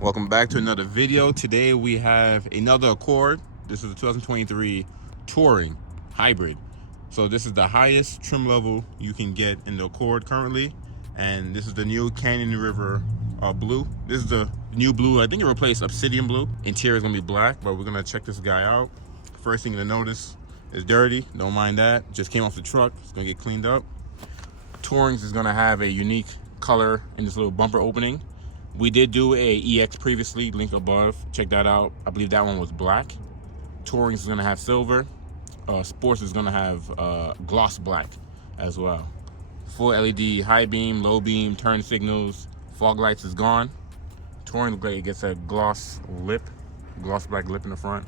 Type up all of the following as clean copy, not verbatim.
Welcome back to another video. Today we have another Accord. This is a 2023 Touring Hybrid. So this is the highest trim level you can get in the Accord currently. And this is the new Canyon River blue. This is the new blue. I think it replaced Obsidian blue. Interior is gonna be black, but we're gonna check this guy out. First thing to notice is dirty. Don't mind that. Just came off the truck. It's gonna get cleaned up. Tourings is gonna have a unique color in this little bumper opening. We did do a EX previously, link above. Check that out. I believe that one was black. Tourings is gonna have silver. Sports is gonna have gloss black as well. Full LED high beam, low beam, turn signals, fog lights is gone. Touring looks like it gets a gloss black lip in the front.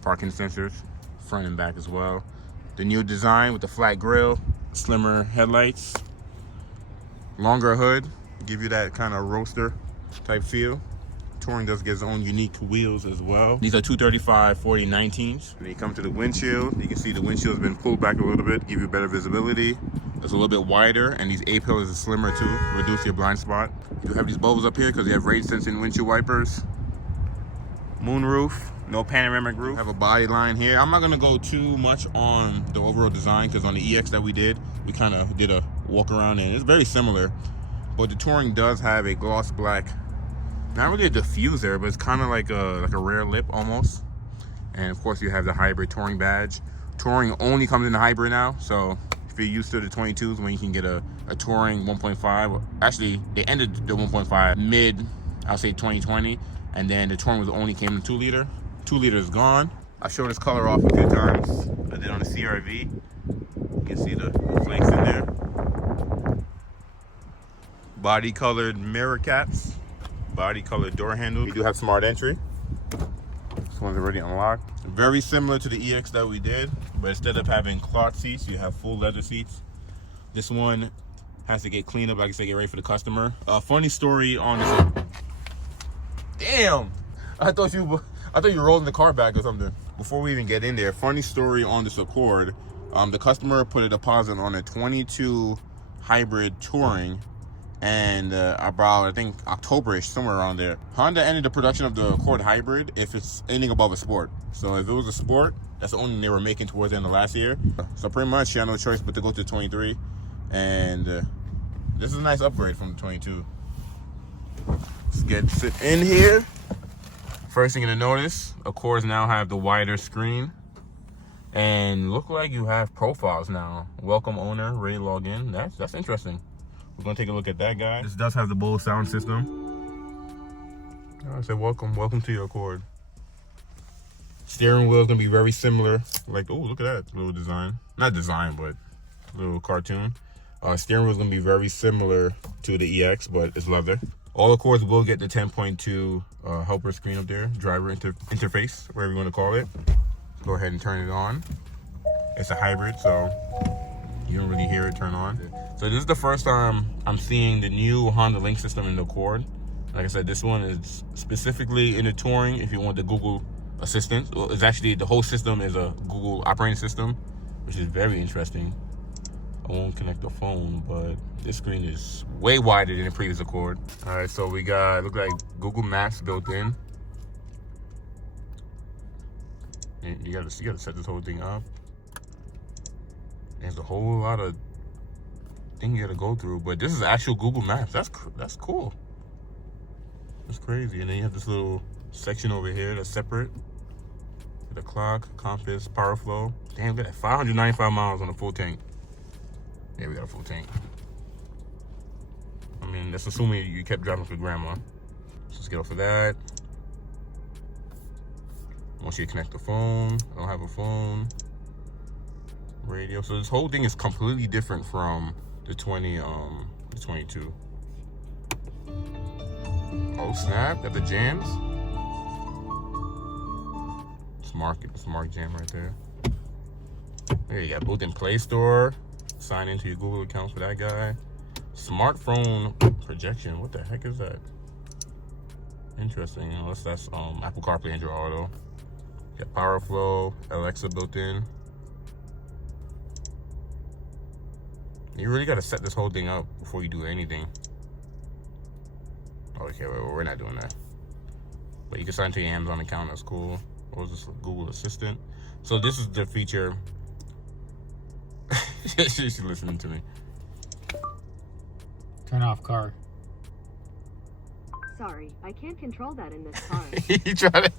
Parking sensors, front and back as well. The new design with the flat grille, slimmer headlights, longer hood, give you that kind of roadster type feel. Touring does get its own unique wheels as well. These are 235/40 19s. When you come to the windshield, you can see the windshield's been pulled back a little bit, give you better visibility. It's a little bit wider, and these A-pillars are slimmer too, reduce your blind spot. You have these bubbles up here because you have rain sensing windshield wipers. Moon roof, no panoramic roof. Have a body line here. I'm not gonna go too much on the overall design because on the EX that we did, we kind of did a walk around and it's very similar. But the Touring does have a gloss black, not really a diffuser, but it's kind of like a rear lip almost. And of course you have the hybrid Touring badge. Touring only comes in the hybrid now, so if you're used to the 22s when you can get a Touring 1.5, actually they ended the 1.5 mid, I'll say 2020, and then the Touring was only came in 2 liter. 2 liter is gone. I showed this color off a few times. I did on the CRV. You can see the flakes in there. Body colored mirror caps, body colored door handles. We do have smart entry. This one's already unlocked. Very similar to the EX that we did, but instead of having cloth seats, you have full leather seats. This one has to get cleaned up, like I said, get ready for the customer. Funny story on this. Damn! I thought you were rolling the car back or something. Before we even get in there, funny story on this Accord. The customer put a deposit on a 22 hybrid Touring, and about, I think, October-ish, somewhere around there. Honda ended the production of the Accord Hybrid if it's anything above a Sport. So if it was a Sport, that's the only thing they were making towards the end of last year. So pretty much, you had no choice but to go to the 23. And this is a nice upgrade from the 22. Let's sit in here. First thing you're gonna notice, Accords now have the wider screen. And look like you have profiles now. Welcome owner, ready to log in. That's interesting. We're gonna take a look at that guy. This does have the Bose sound system. I said welcome to your Accord. Steering wheel is gonna be very similar. Like, oh, look at that little design. Not design, but little cartoon. Steering wheel is gonna be very similar to the EX, but it's leather. All Accords will get the 10.2 helper screen up there, driver interface, whatever you wanna call it. Go ahead and turn it on. It's a hybrid, so you don't really hear it turn on. So this is the first time I'm seeing the new Honda Link system in the Accord. Like I said, this one is specifically in the Touring if you want the Google Assistant. Well, it's actually, the whole system is a Google operating system, which is very interesting. I won't connect the phone, but this screen is way wider than the previous Accord. All right, so we got, look like Google Maps built in. And you gotta set this whole thing up. There's a whole lot of thing you gotta go through, but this is actual Google Maps. That's cool. That's crazy. And then you have this little section over here that's separate. The clock, compass, power flow. Damn, we got 595 miles on a full tank. Yeah, we got a full tank. I mean, that's assuming you kept driving for grandma. So let's get off of that. Once you connect the phone, I don't have a phone. Radio. So this whole thing is completely different from the 22. Oh snap! Got the jams. Smart jam right there. There you got built-in Play Store. Sign into your Google account for that guy. Smartphone projection. What the heck is that? Interesting. Unless that's Apple CarPlay, Android Auto. Got Power Flow, Alexa built in. You really got to set this whole thing up before you do anything. Okay, we're not doing that. But you can sign to your Amazon account. That's cool. Or just Google Assistant. So this is the feature. She's listening to me. Turn off car. Sorry, I can't control that in this car. You try to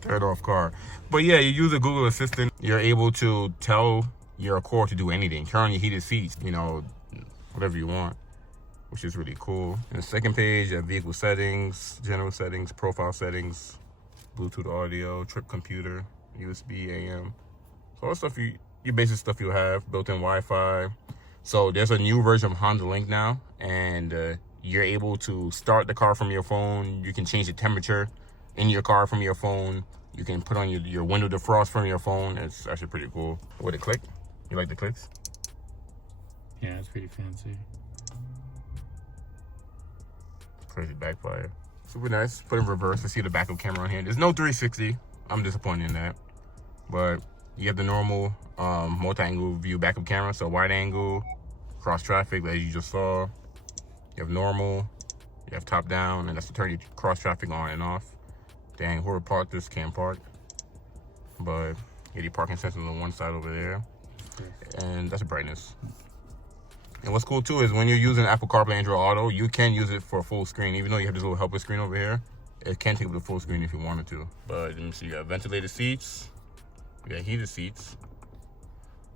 turn off car. But yeah, you use a Google Assistant. You're able to tell your Accord to do anything. Turn on your heated seats, you know, whatever you want, which is really cool. And the second page, you have vehicle settings, general settings, profile settings, Bluetooth audio, trip computer, USB, AM. So all the stuff your basic stuff you have, built-in Wi-Fi. So there's a new version of Honda Link now, and you're able to start the car from your phone. You can change the temperature in your car from your phone. You can put on your window defrost from your phone. It's actually pretty cool. With a click, you like the clicks? Yeah, it's pretty fancy. Crazy backfire. Super nice. Put in reverse to see the backup camera on here. There's no 360. I'm disappointed in that. But you have the normal multi-angle view backup camera. So wide angle, cross traffic as you just saw. You have normal, you have top down, and that's to turn your cross traffic on and off. Dang, whoever parked this can't park. But you get your parking sensors on one side over there. And that's the brightness. And what's cool too is when you're using Apple CarPlay Android Auto, you can use it for full screen. Even though you have this little helper screen over here, it can take up the full screen if you wanted to. But let me see, you got ventilated seats, you got heated seats,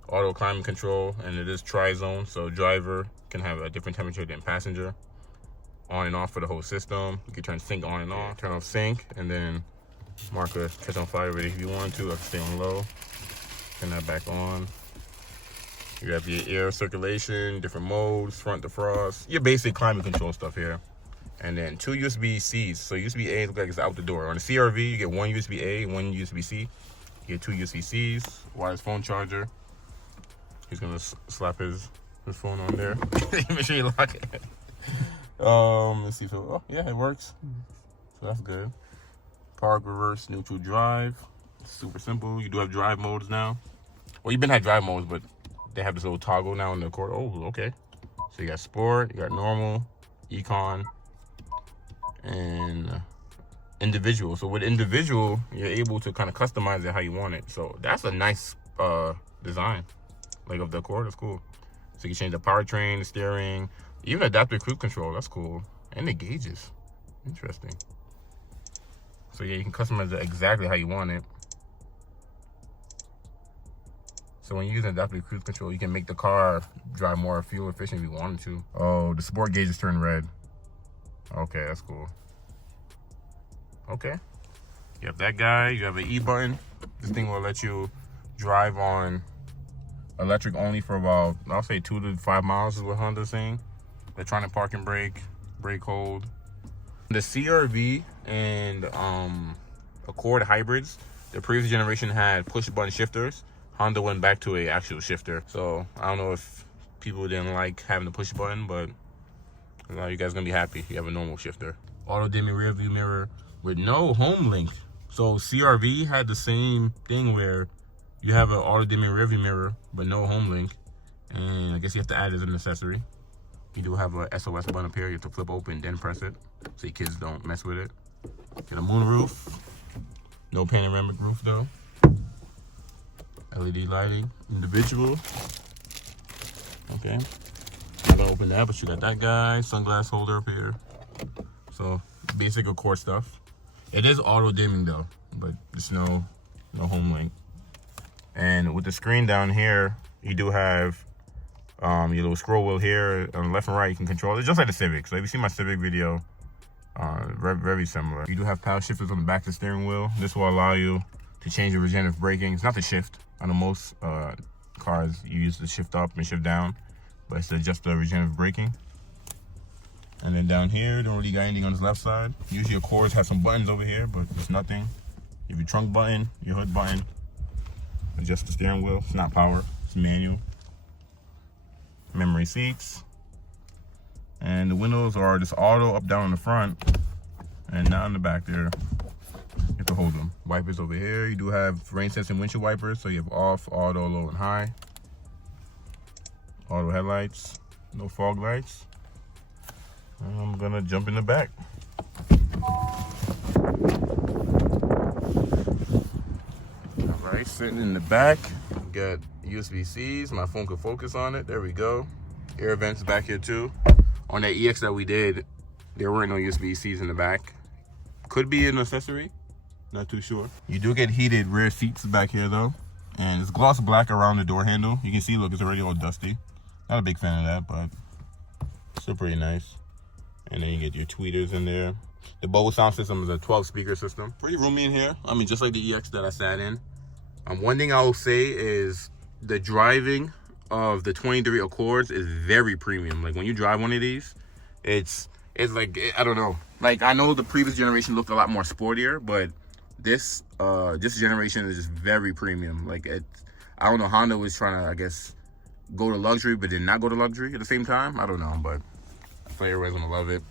auto climate control, and it is tri-zone, so driver can have a different temperature than passenger. On and off for the whole system. You can turn sync on and off, turn off sync, and then marker catch on fire already if you want to. I can stay on low, turn that back on. You have your air circulation, different modes, front defrost, your basic climate control stuff here. And then 2 USB-Cs. So USB-A looks like it's out the door. On the CR-V, you get 1 USB-A, 1 USB-C. You get 2 USB-Cs, wireless phone charger. He's gonna slap his phone on there. Make sure you lock it. Let's see if oh yeah, it works. So that's good. Park, reverse, neutral, drive. Super simple. You do have drive modes now. Well, you've been had drive modes, but they have this little toggle now in the Accord. Oh, okay. So you got sport, you got normal, econ, and individual. So with individual, you're able to kind of customize it how you want it. So that's a nice design, like of the Accord. That's cool. So you can change the powertrain, the steering, even adaptive cruise control. That's cool. And the gauges. Interesting. So yeah, you can customize it exactly how you want it. So when you're using adaptive cruise control, you can make the car drive more fuel efficient if you wanted to. Oh, the sport gauges turn red. Okay, that's cool. Okay. You have that guy. You have an E button. This thing will let you drive on electric only for about, I'll say 2 to 5 miles is what Honda's saying. Electronic parking brake, brake hold. The CR-V and Accord hybrids, the previous generation had push button shifters. Honda went back to a actual shifter. So I don't know if people didn't like having the push button, but now you guys gonna be happy. You have a normal shifter. Auto dimming rear view mirror with no home link. So CR-V had the same thing where you have an auto dimming rear view mirror, but no home link. And I guess you have to add it as an accessory. You do have a SOS button up here. You have to flip open, then press it, so your kids don't mess with it. Get a moonroof. No panoramic roof though. LED lighting, individual. Okay. I'm gonna open that, but you got that guy, sunglass holder up here. So basic Accord stuff. It is auto dimming though, but there's no home link. And with the screen down here, you do have your little scroll wheel here on the left and right. You can control it just like the Civic. So if you see my Civic video, very, very similar. You do have power shifters on the back of the steering wheel. This will allow you to change the regenerative braking. It's not the shift. On the most cars, you use the shift up and shift down, but it's just the regenerative braking. And then down here, don't really got anything on this left side. Usually Accords have some buttons over here, but there's nothing. You have your trunk button, your hood button, adjust the steering wheel. It's not power, it's manual. Memory seats. And the windows are just auto up, down in the front, and not in the back there. You have to hold them. Wipers over here. You do have rain sensing windshield wipers, so you have off, auto, low, and high. Auto headlights. No fog lights. I'm gonna jump in the back. Sitting in the back, got USB-Cs. My phone could focus on it. There we go. Air vents back here too. On that EX that we did, there weren't no USB-Cs in the back. Could be an accessory, not too sure. You do get heated rear seats back here though. And it's gloss black around the door handle. You can see, look, it's already all dusty. Not a big fan of that, but still pretty nice. And then you get your tweeters in there. The Bose sound system is a 12 speaker system. Pretty roomy in here. I mean, just like the EX that I sat in. One thing I will say is the driving of the 23 Accords is very premium. Like when you drive one of these, it's like, I don't know. Like I know the previous generation looked a lot more sportier, but this generation is just very premium. Like I don't know, Honda was trying to, I guess, go to luxury, but did not go to luxury at the same time. I don't know, but I think everybody's gonna love it.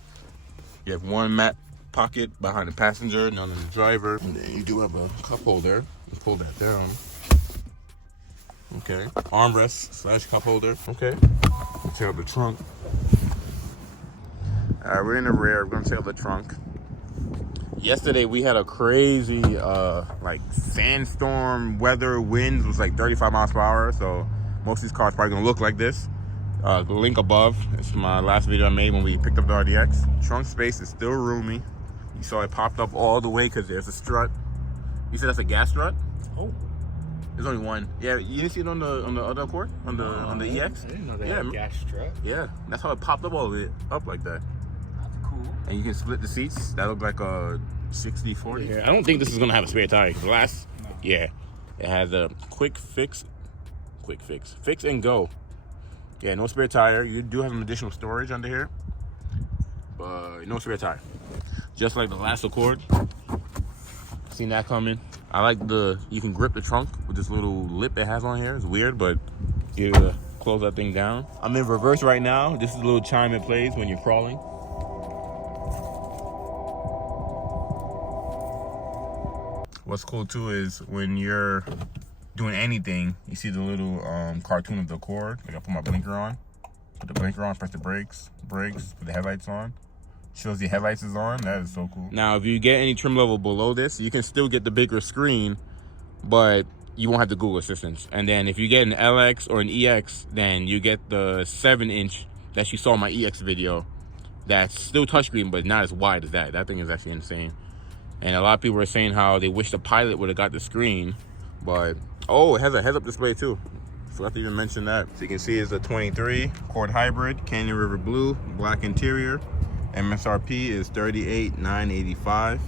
You have one mat pocket behind the passenger, none in the driver. And then you do have a cup holder. You pull that down. Okay. Armrest / cup holder. Okay. Take out the trunk. All right, we're in the rear. We're gonna take out the trunk. Yesterday we had a crazy like sandstorm weather. Winds was like 35 miles per hour. So most of these cars probably gonna look like this. The link above is my last video I made when we picked up the RDX. Trunk space is still roomy. You saw it popped up all the way because there's a strut. You said that's a gas strut? Oh. There's only one. Yeah, you didn't see it on the other Accord? On the EX? I didn't know they had a gas strut. Yeah, that's how it popped up all the way up like that. That's cool. And you can split the seats. That looked like a 60/40. Yeah, I don't think this is gonna have a spare tire. No. Yeah, it has a quick fix and go. Yeah, no spare tire. You do have some additional storage under here, but no spare tire. Just like the last Accord. Seen that coming. I like you can grip the trunk with this little lip it has on here. It's weird, but you close that thing down. I'm in reverse right now. This is a little chime it plays when you're crawling. What's cool too is when you're doing anything, you see the little cartoon of the Accord. Like I put my blinker on, put the blinker on, press the brakes, put the headlights on. Shows the headlights is on. That is so cool. Now, if you get any trim level below this, you can still get the bigger screen, but you won't have the Google Assistants. And then if you get an LX or an EX, then you get the 7-inch that you saw in my EX video. That's still touchscreen, but not as wide as that. That thing is actually insane. And a lot of people are saying how they wish the Pilot would have got the screen, but oh, it has a heads-up display too. Forgot to even mention that. So you can see it's a 23 Accord Hybrid, Canyon River Blue, black interior. MSRP is $38,985.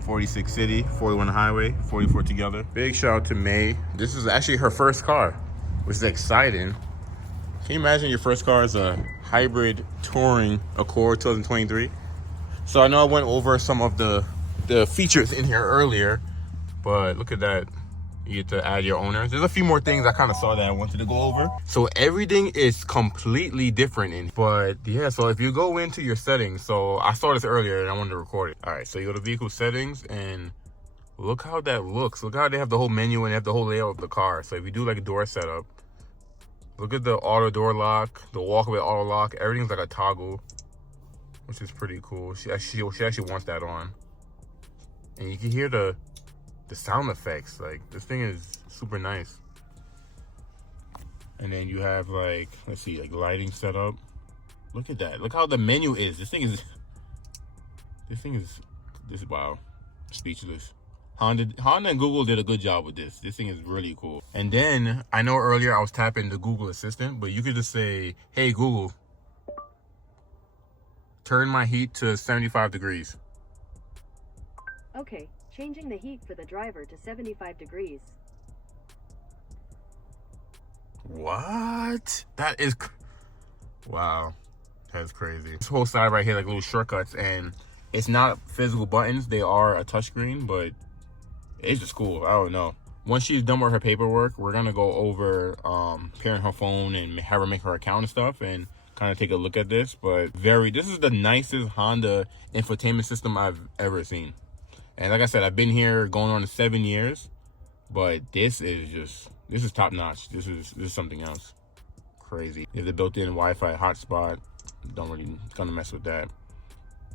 46 city, 41 highway, 44 together. Big shout out to May. This is actually her first car, which is exciting. Can you imagine your first car is a hybrid touring Accord 2023? So I know I went over some of the features in here earlier, but look at that. You get to add your owners. There's a few more things I kind of saw that I wanted to go over. So everything is completely different in, but yeah, so if you go into your settings, so I saw this earlier and I wanted to record it. All right, so you go to vehicle settings and look how that looks. Look how they have the whole menu and they have the whole layout of the car. So if you do like a door setup, look at the auto door lock, the walkaway auto lock, everything's like a toggle, which is pretty cool. She actually wants that on. And you can hear the sound effects. Like this thing is super nice. And then you have like, let's see, like lighting setup. Look at that. Look how the menu is. This is wow, speechless. Honda and Google did a good job with this. This thing is really cool. And then I know earlier I was tapping the Google Assistant, but you could just say, hey Google, turn my heat to 75 degrees. Okay, changing the heat for the driver to 75 degrees. What? That is, wow, that's crazy. This whole side right here, like little shortcuts, and it's not physical buttons. They are a touchscreen, but it's just cool. I don't know. Once she's done with her paperwork, we're gonna go over pairing her phone and have her make her account and stuff, and kind of take a look at this. But this is the nicest Honda infotainment system I've ever seen. And like I said, I've been here going on to 7 years, but this is top notch. This is something else. Crazy. If the built-in Wi-Fi hotspot, don't really gonna mess with that.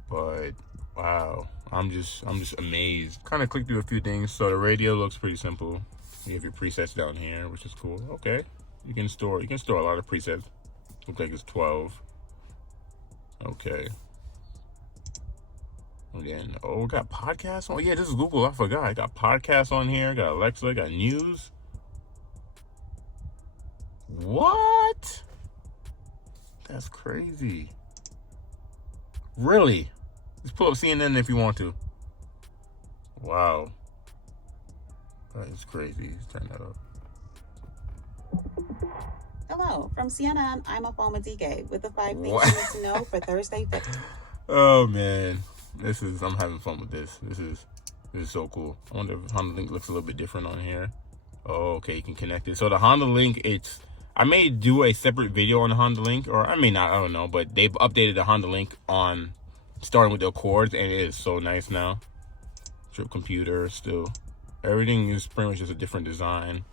But wow, I'm just amazed. Kind of clicked through a few things. So the radio looks pretty simple. You have your presets down here, which is cool. Okay, you can store a lot of presets. Looks like it's 12. Okay. And then, oh, we got podcasts on. Oh yeah, this is Google. I forgot. I got podcasts on here. Got Alexa. Got news. What? That's crazy. Really? Just pull up CNN if you want to. Wow. That is crazy. Let's turn that up. Hello, from CNN, I'm Afama DK with the 5 things What? you need to know for Thursday. Oh man, I'm having fun with this. This is so cool. I wonder if Honda Link looks a little bit different on here. Oh, okay, you can connect it. So the Honda Link, I may do a separate video on the Honda Link, or I may not, I don't know, but they've updated the Honda Link on starting with the Accords, and it is so nice now. Trip computer, still. Everything is pretty much just a different design.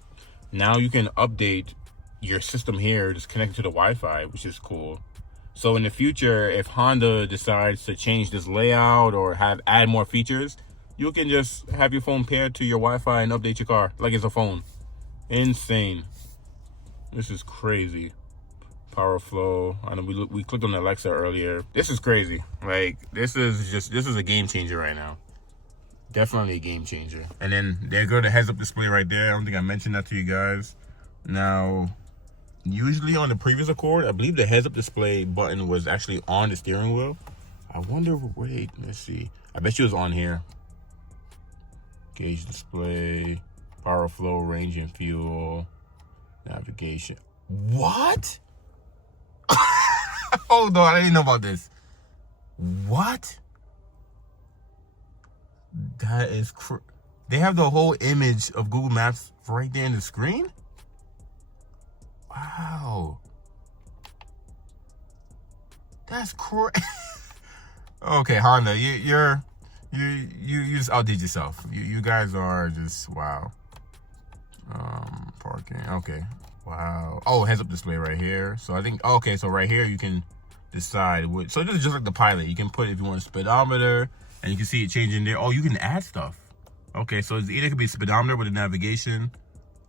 Now you can update your system here, just connect it to the Wi-Fi, which is cool. So in the future, if Honda decides to change this layout or add more features, you can just have your phone paired to your Wi-Fi and update your car like it's a phone. Insane. This is crazy. Power flow. I know we clicked on Alexa earlier. This is crazy. Like this is a game changer right now. Definitely a game changer. And then there go the heads-up display right there. I don't think I mentioned that to you guys. Now, usually on the previous Accord, I believe the heads-up display button was actually on the steering wheel. I wonder, wait, let's see. I bet you it was on here. Gauge display, power flow, range and fuel, navigation. What? Hold on, I didn't know about this. What? That is they have the whole image of Google Maps right there in the screen? Wow. That's crazy. Okay, Honda, you just outdid yourself. You guys are just wow. Parking. Okay. Wow. Oh, heads up display right here. So I think okay, so right here you can decide what. So this is just like the Pilot. You can put if you want a speedometer, and you can see it changing there. Oh, you can add stuff. Okay, so it's either could be speedometer with the navigation,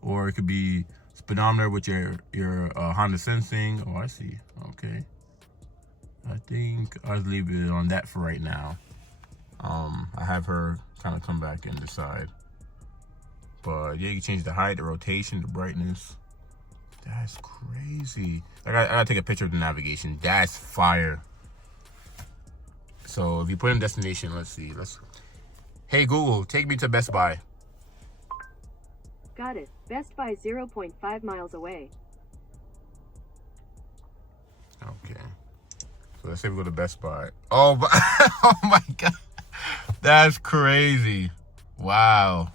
or it could be speedometer with your Honda sensing. Oh, I see. Okay. I think I'll leave it on that for right now. I have her kind of come back and decide. But yeah, you can change the height, the rotation, the brightness. That's crazy. I gotta take a picture of the navigation. That's fire. So if you put in destination, let's see. Hey Google, take me to Best Buy. Got it. Best Buy 0.5 miles away. Okay. So let's say we go to Best Buy. Oh, but, oh my God. That's crazy. Wow.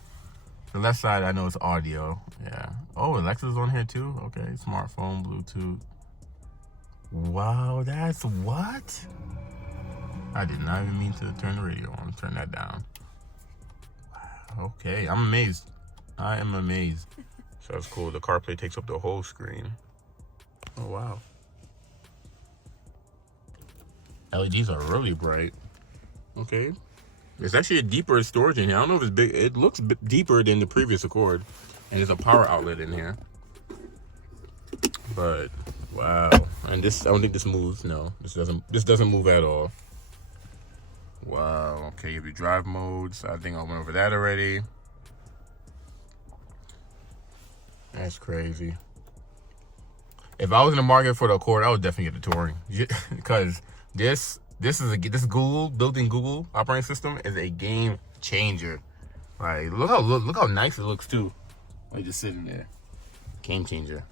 The left side, I know it's audio. Yeah. Oh, Alexa's on here too? Okay. Smartphone, Bluetooth. Wow, that's what? I did not even mean to turn the radio on. Turn that down. Wow. Okay, I'm amazed. I am amazed. So that's cool. The CarPlay takes up the whole screen. Oh, wow. LEDs are really bright. Okay. There's actually a deeper storage in here. I don't know if it's big. It looks deeper than the previous Accord. And there's a power outlet in here. But, wow. And this, I don't think this moves. No, this doesn't move at all. Wow. Okay, you have your drive modes. I think I went over that already. That's crazy. If I was in the market for the Accord, I would definitely get the Touring. Because this Google built-in Google operating system is a game changer. Like look how nice it looks too. Like just sitting there, game changer.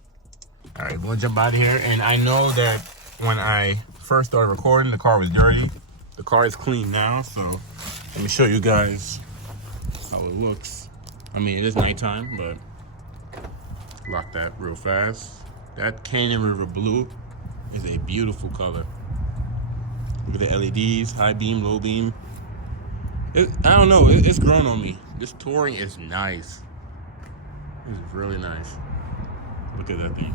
All right, we're gonna jump out of here. And I know that when I first started recording, the car was dirty. The car is clean now, so let me show you guys how it looks. I mean, it is nighttime, but lock that real fast. That Canyon River Blue is a beautiful color. Look at the LEDs, high beam, low beam. I don't know, it's grown on me. This Touring is nice. It's really nice. Look at that thing.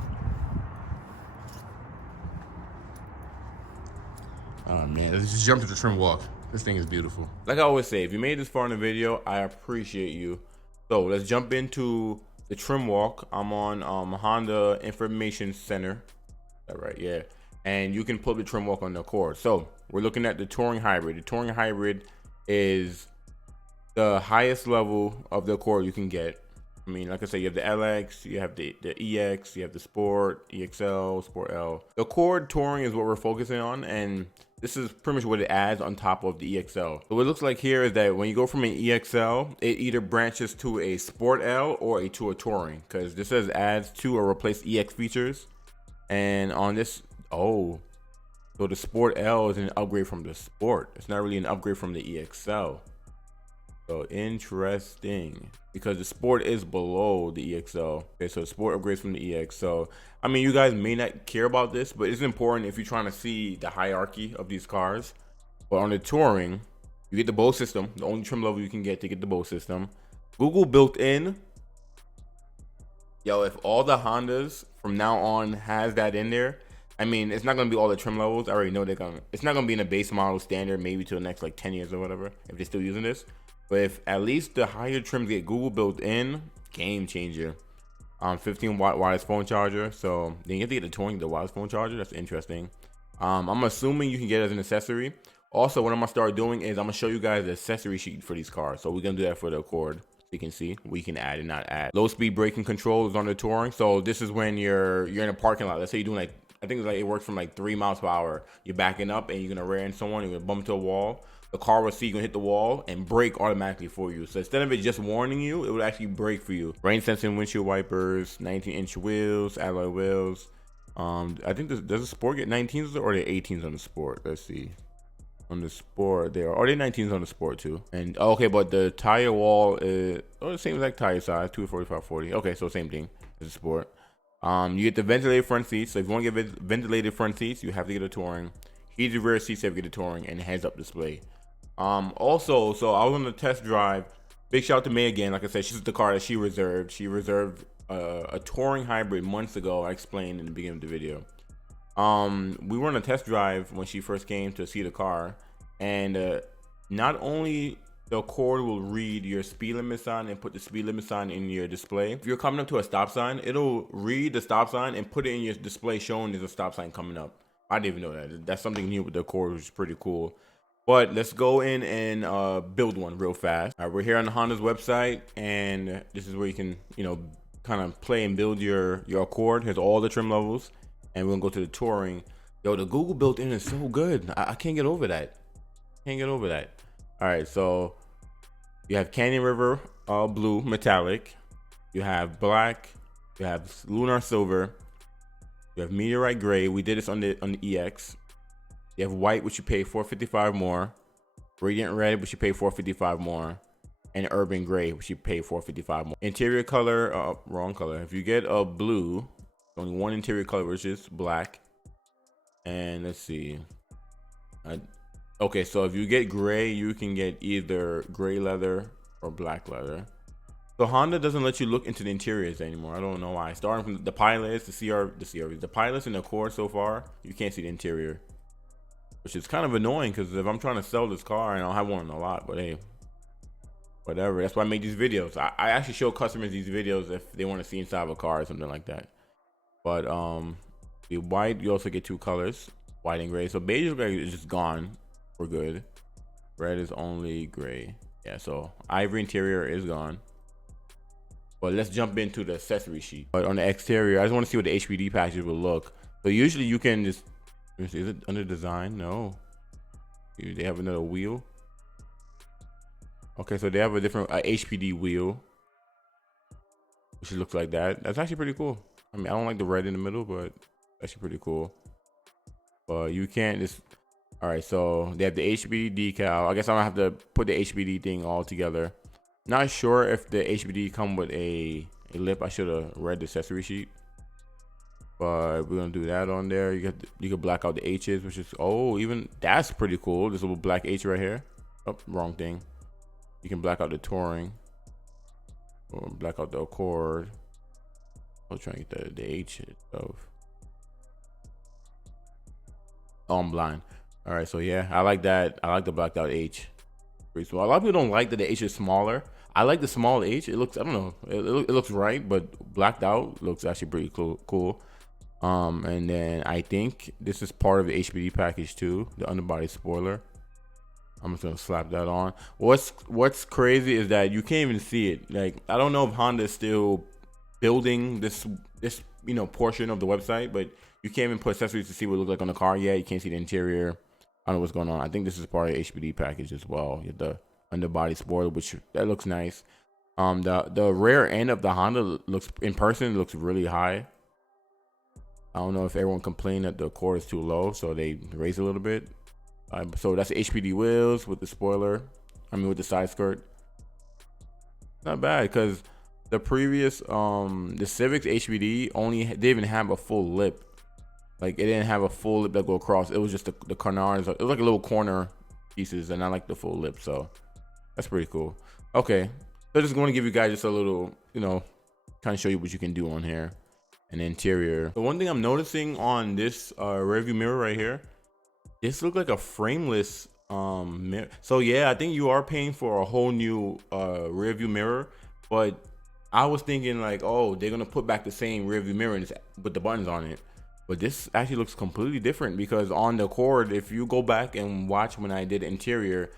Oh man, let's just jump to the trim walk. This thing is beautiful. Like I always say, if you made this far in the video, I appreciate you. So let's jump into the trim walk. I'm on Honda Information Center. Is that right? Yeah. And you can pull the trim walk on the Accord. So we're looking at the Touring Hybrid. The Touring Hybrid is the highest level of the Accord you can get. I mean, like I said, you have the LX, you have the EX, you have the Sport, EXL, Sport L. The Accord Touring is what we're focusing on, and this is pretty much what it adds on top of the EXL. So what it looks like here is that when you go from an EXL, it either branches to a Sport L or to a Touring, because this says adds to or replace EX features. And on this, so the Sport L is an upgrade from the Sport. It's not really an upgrade from the EXL. So interesting, because the Sport is below the EXL. Okay, so the Sport upgrades from the EX. So I mean, you guys may not care about this, but it's important if you're trying to see the hierarchy of these cars. But on the Touring, you get the Bose system, the only trim level you can get to get the Bose system. Google built in. Yo, if all the Hondas from now on has that in there, I mean, it's not gonna be all the trim levels. I already know it's not gonna be in a base model standard, maybe to the next like 10 years or whatever, if they're still using this. But if at least the higher trims get Google built in, game changer. 15-watt wireless phone charger. So then you have to get the Touring, the wireless phone charger. That's interesting. I'm assuming you can get it as an accessory. Also, what I'm gonna start doing is I'm gonna show you guys the accessory sheet for these cars. So we're gonna do that for the Accord. So you can see we can add and not add. Low speed braking control is on the Touring. So this is when you're in a parking lot. Let's say you're doing like, I think it's like it works from like 3 miles per hour. You're backing up and you're gonna rear end someone. You're gonna bump into a wall. The car will see you gonna hit the wall and brake automatically for you. So instead of it just warning you, it would actually brake for you. Rain sensing windshield wipers, 19-inch wheels, alloy wheels. I think does the Sport get 19s or are they 18s on the Sport? Let's see. On the Sport, they are they 19s on the Sport too? And okay, but the tire wall is the same exact tire size, 245/40. Okay, so same thing as the Sport. You get the ventilated front seats. So if you want to get ventilated front seats, you have to get a Touring. Heated rear seats if you get a Touring, and heads-up display. Also, so I was on the test drive. Big shout out to May again. Like I said, she's the car that she reserved. She reserved a Touring Hybrid months ago. I explained in the beginning of the video. We were on a test drive when she first came to see the car, and not only the Accord will read your speed limit sign and put the speed limit sign in your display. If you're coming up to a stop sign, it'll read the stop sign and put it in your display showing there's a stop sign coming up. I didn't even know that. That's something new with the Accord, which is pretty cool. But let's go in and build one real fast. All right, we're here on the Honda's website, and this is where you can, kind of play and build your Accord. Here's all the trim levels, and we're gonna go to the Touring. Yo, the Google built-in is so good. I can't get over that. Can't get over that. All right, so you have Canyon River blue metallic. You have black. You have lunar silver. You have meteorite gray. We did this on the EX. You have white, which you pay $455 more. Radiant red, which you pay $455 more. And urban gray, which you pay $455 more. Interior color, wrong color. If you get a blue, only one interior color, which is black. And let's see. Okay, so if you get gray, you can get either gray leather or black leather. So Honda doesn't let you look into the interiors anymore. I don't know why. Starting from the pilots, the CRVs, the pilots and the Accord so far, you can't see the interior. Which is kind of annoying because if I'm trying to sell this car, and I don't have one a lot, but hey, whatever. That's why I make these videos. I actually show customers these videos if they want to see inside of a car or something like that. But the white, you also get 2 colors, white and gray. So beige is just gone. We're good. Red is only gray. Yeah, so ivory interior is gone. But let's jump into the accessory sheet. But on the exterior, I just want to see what the HPD package will look. So usually you can just, is it under design? No. They have another wheel. Okay, so they have a different HPD wheel, which looks like that. That's actually pretty cool. I mean, I don't like the red in the middle, but actually pretty cool. But you can't just, all right, so they have the HPD decal. I guess I'm gonna have to put the HPD thing all together. Not sure if the HPD come with a lip. I should have read the accessory sheet. But we're gonna do that on there. You can black out the H's, which is, oh, even that's pretty cool. This little black H right here. Oh, wrong thing. You can black out the Touring or black out the Accord. I'm trying to get the H itself. Oh, I'm blind. All right, so yeah, I like that. I like the blacked out H. Pretty small. A lot of people don't like that the H is smaller. I like the small H. It looks, I don't know, it looks right, but blacked out looks actually pretty cool. And then I think this is part of the HPD package too, the underbody spoiler. I'm just gonna slap that on. What's crazy is that you can't even see it. Like, I don't know if Honda is still building this portion of the website, but you can't even put accessories to see what it looks like on the car yet. You can't see the interior. I don't know what's going on. I think this is part of the HPD package as well. You have the underbody spoiler, which that looks nice. The rear end of the Honda looks, in person, looks really high. I don't know if everyone complained that the Accord is too low, so they raised it a little bit. So that's the HPD wheels with the spoiler. I mean, with the side skirt. Not bad, because the previous the Civic's HPD didn't even have a full lip. Like, it didn't have a full lip that go across. It was just the canards. It was like a little corner pieces, and I like the full lip, so that's pretty cool. Okay, so just going to give you guys just a little, kind of show you what you can do on here. And the interior. The one thing I'm noticing on this rearview mirror right here, this looks like a frameless mirror. So yeah, I think you are paying for a whole new rearview mirror, but I was thinking like, oh, they're gonna put back the same rearview mirror with the buttons on it. But this actually looks completely different, because on the Accord, if you go back and watch when I did interior,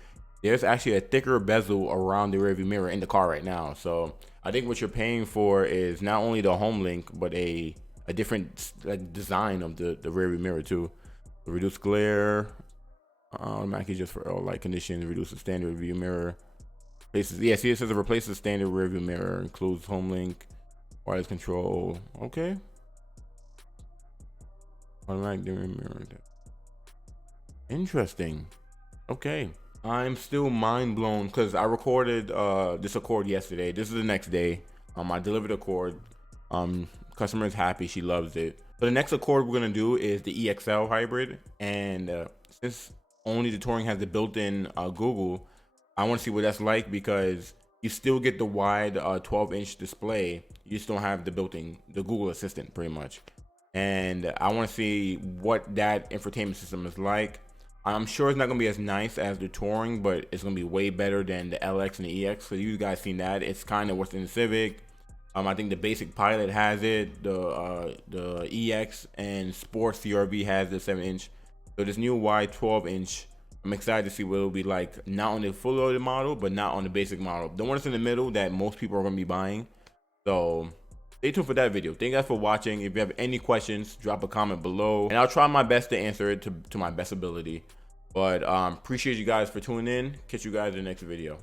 there's actually a thicker bezel around the rearview mirror in the car right now. So I think what you're paying for is not only the home link, but a different design of the rearview mirror too. Reduce glare, automatically just for all light conditions. Reduce the standard view mirror. See, it says it replaces the standard rearview mirror. Includes home link, wireless control. Okay. Automatic mirror. Interesting. Okay. I'm still mind blown because I recorded this Accord yesterday. This is the next day. I delivered the Accord. Customer is happy. She loves it. So the next Accord we're gonna do is the EXL hybrid, and since only the Touring has the built-in Google, I want to see what that's like, because you still get the wide 12-inch display. You just don't have the built-in Google Assistant pretty much. And I want to see what that infotainment system is like. I'm sure it's not going to be as nice as the Touring, but it's going to be way better than the LX and the EX. So you guys seen that. It's kind of what's in the Civic. I think the basic Pilot has it. The EX and Sports CRV has the 7-inch. So this new wide 12-inch, I'm excited to see what it'll be like. Not on the full loaded model, but not on the basic model. The one that's in the middle that most people are going to be buying. So stay tuned for that video. Thank you guys for watching. If you have any questions, drop a comment below, and I'll try my best to answer it to my best ability. But appreciate you guys for tuning in. Catch you guys in the next video.